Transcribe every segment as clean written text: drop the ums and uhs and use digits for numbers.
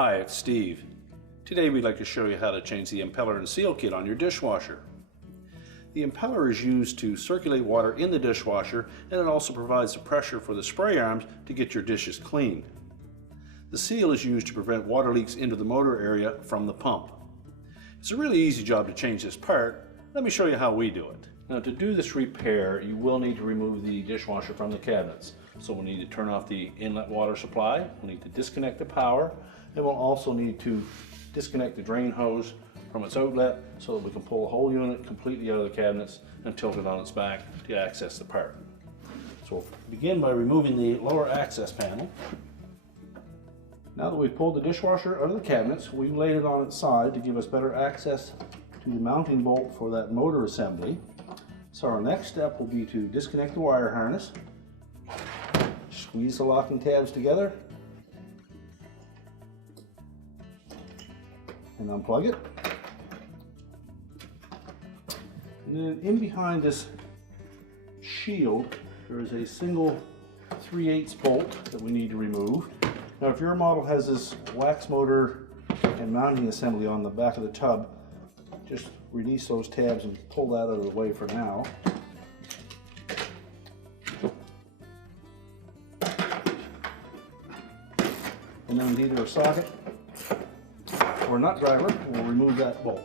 Hi, it's Steve. Today we'd like to show you how to change the impeller and seal kit on your dishwasher. The impeller is used to circulate water in the dishwasher, and it also provides the pressure for the spray arms to get your dishes clean. The seal is used to prevent water leaks into the motor area from the pump. It's a really easy job to change this part. Let me show you how we do it. Now, to do this repair, you will need to remove the dishwasher from the cabinets. So we'll need to turn off the inlet water supply, we'll need to disconnect the power, and we'll also need to disconnect the drain hose from its outlet so that we can pull the whole unit completely out of the cabinets and tilt it on its back to access the part. So we'll begin by removing the lower access panel. Now that we've pulled the dishwasher out of the cabinets, we've laid it on its side to give us better access to the mounting bolt for that motor assembly. So our next step will be to disconnect the wire harness, squeeze the locking tabs together, and unplug it. And then in behind this shield, there is a single 3/8 bolt that we need to remove. Now, if your model has this wax motor and mounting assembly on the back of the tub, just release those tabs and pull that out of the way for now. And then with either a socket or a nut driver, we'll remove that bolt.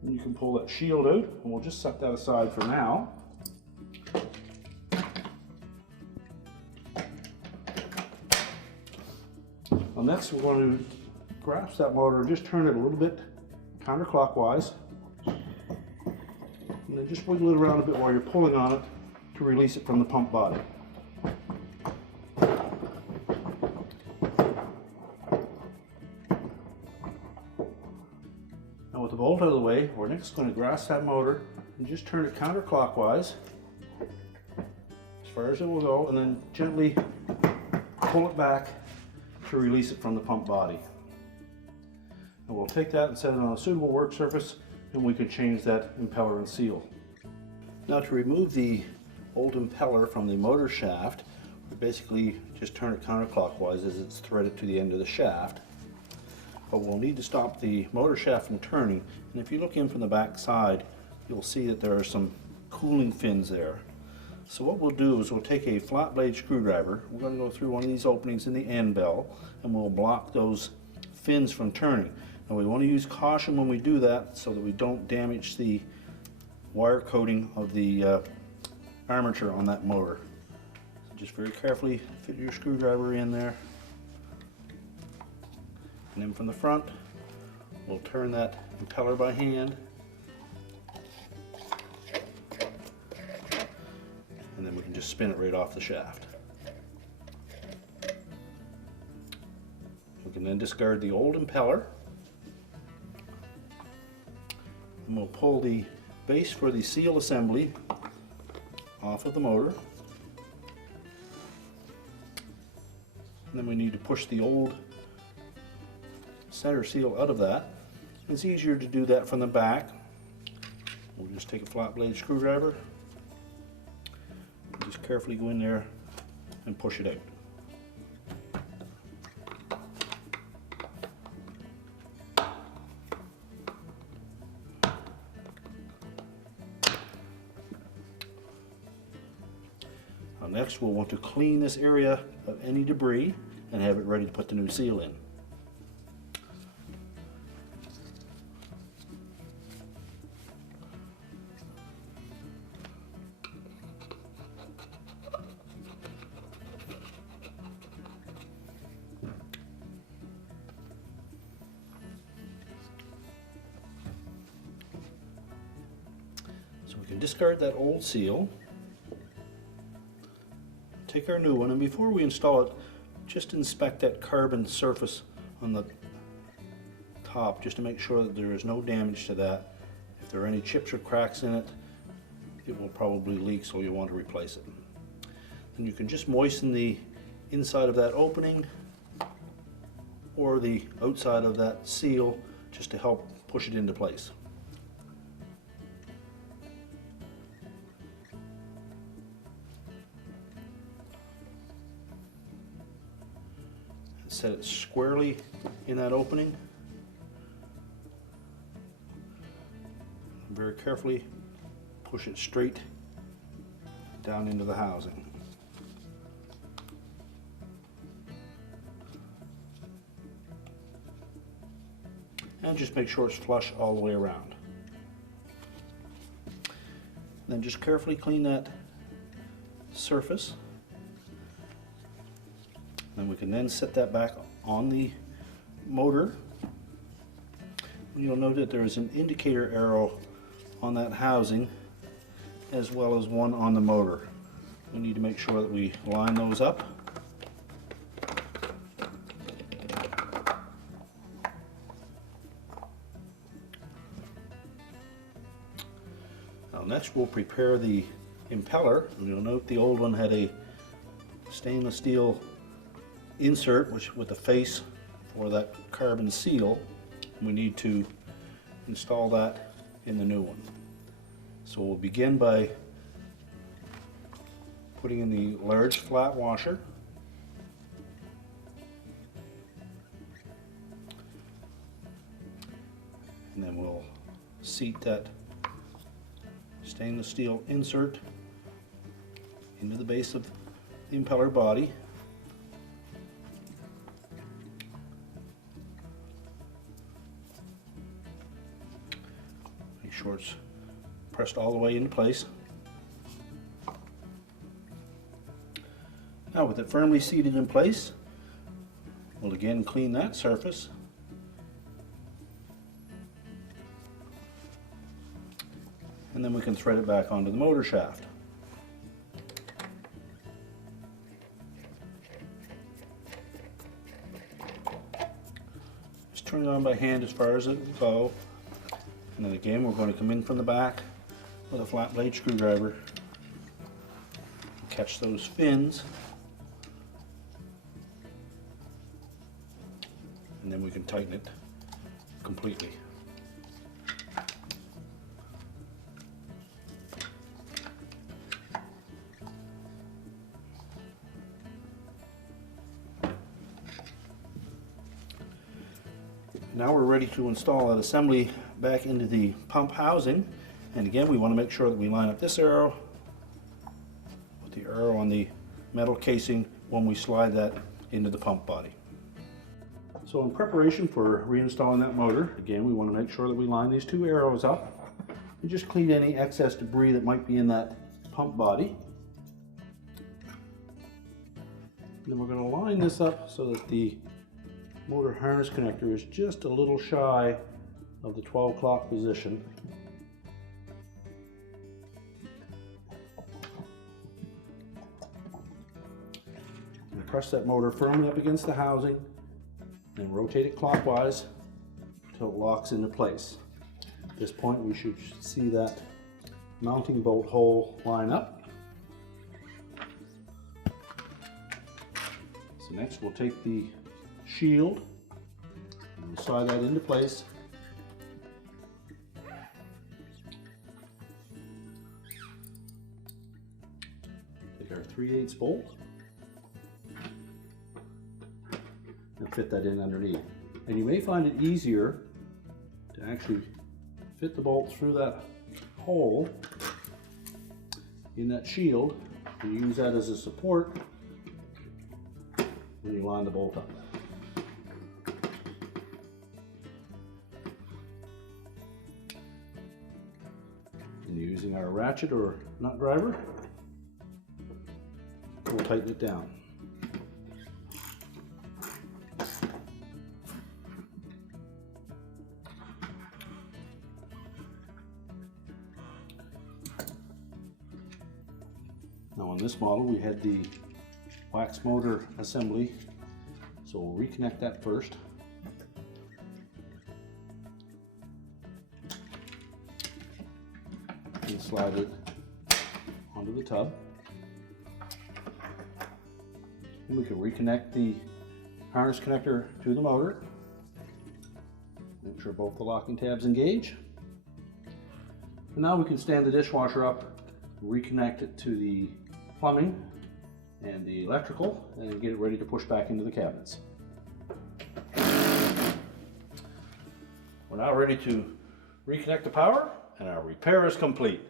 And you can pull that shield out, and we'll just set that aside for now. Well, next we're going to grasp that motor and just turn it a little bit counterclockwise. And then just wiggle it around a bit while you're pulling on it to release it from the pump body. Now with the bolt out of the way, we're next going to grasp that motor and just turn it counterclockwise as far as it will go, and then gently pull it back to release it from the pump body. And we'll take that and set it on a suitable work surface, and we can change that impeller and seal. Now, to remove the old impeller from the motor shaft, we basically just turn it counterclockwise as it's threaded to the end of the shaft. But we'll need to stop the motor shaft from turning, and if you look in from the back side, you'll see that there are some cooling fins there. So what we'll do is we'll take a flat blade screwdriver, we're going to go through one of these openings in the end bell, and we'll block those fins from turning. Now, we want to use caution when we do that so that we don't damage the wire coating of the armature on that motor. So just very carefully fit your screwdriver in there. And then from the front, we'll turn that impeller by hand. And then we can just spin it right off the shaft. We can then discard the old impeller. And we'll pull the base for the seal assembly off of the motor. And then we need to push the old center seal out of that. It's easier to do that from the back. We'll just take a flat blade screwdriver, and just carefully go in there and push it out. Now next, we'll want to clean this area of any debris and have it ready to put the new seal in. So we can discard that old seal, take our new one, and before we install it, just inspect that carbon surface on the top just to make sure that there is no damage to that. If there are any chips or cracks in it, it will probably leak, so you'll want to replace it. And you can just moisten the inside of that opening or the outside of that seal just to help push it into place. Set it squarely in that opening. Very carefully push it straight down into the housing. And just make sure it's flush all the way around. Then just carefully clean that surface. Then we can then set that back on the motor. You'll note that there is an indicator arrow on that housing as well as one on the motor. We need to make sure that we line those up. Now next we'll prepare the impeller. You'll note the old one had a stainless steel insert with a face for that carbon seal. We need to install that in the new one. So we'll begin by putting in the large flat washer. And then we'll seat that stainless steel insert into the base of the impeller body. Make sure it's pressed all the way into place. Now with it firmly seated in place, we'll again clean that surface. And then we can thread it back onto the motor shaft. Just turn it on by hand as far as it will go. And then again, we're going to come in from the back with a flat blade screwdriver, catch those fins, and then we can tighten it completely. Now we're ready to install that assembly back into the pump housing. And again, we want to make sure that we line up this arrow with the arrow on the metal casing when we slide that into the pump body. So in preparation for reinstalling that motor, again, we want to make sure that we line these two arrows up and just clean any excess debris that might be in that pump body. And then we're going to line this up so that the motor harness connector is just a little shy of the 12 o'clock position. And press that motor firmly up against the housing, then rotate it clockwise until it locks into place. At this point we should see that mounting bolt hole line up. So next we'll take the shield and we'll slide that into place. Take our 3/8 bolt and fit that in underneath. And you may find it easier to actually fit the bolt through that hole in that shield and use that as a support when you line the bolt up. And using our ratchet or nut driver, we'll tighten it down. Now on this model we had the wax motor assembly, so we'll reconnect that first. can slide it onto the tub. And we can reconnect the harness connector to the motor. Make sure both the locking tabs engage. And now we can stand the dishwasher up, reconnect it to the plumbing and the electrical, and get it ready to push back into the cabinets. We're now ready to reconnect the power, and our repair is complete.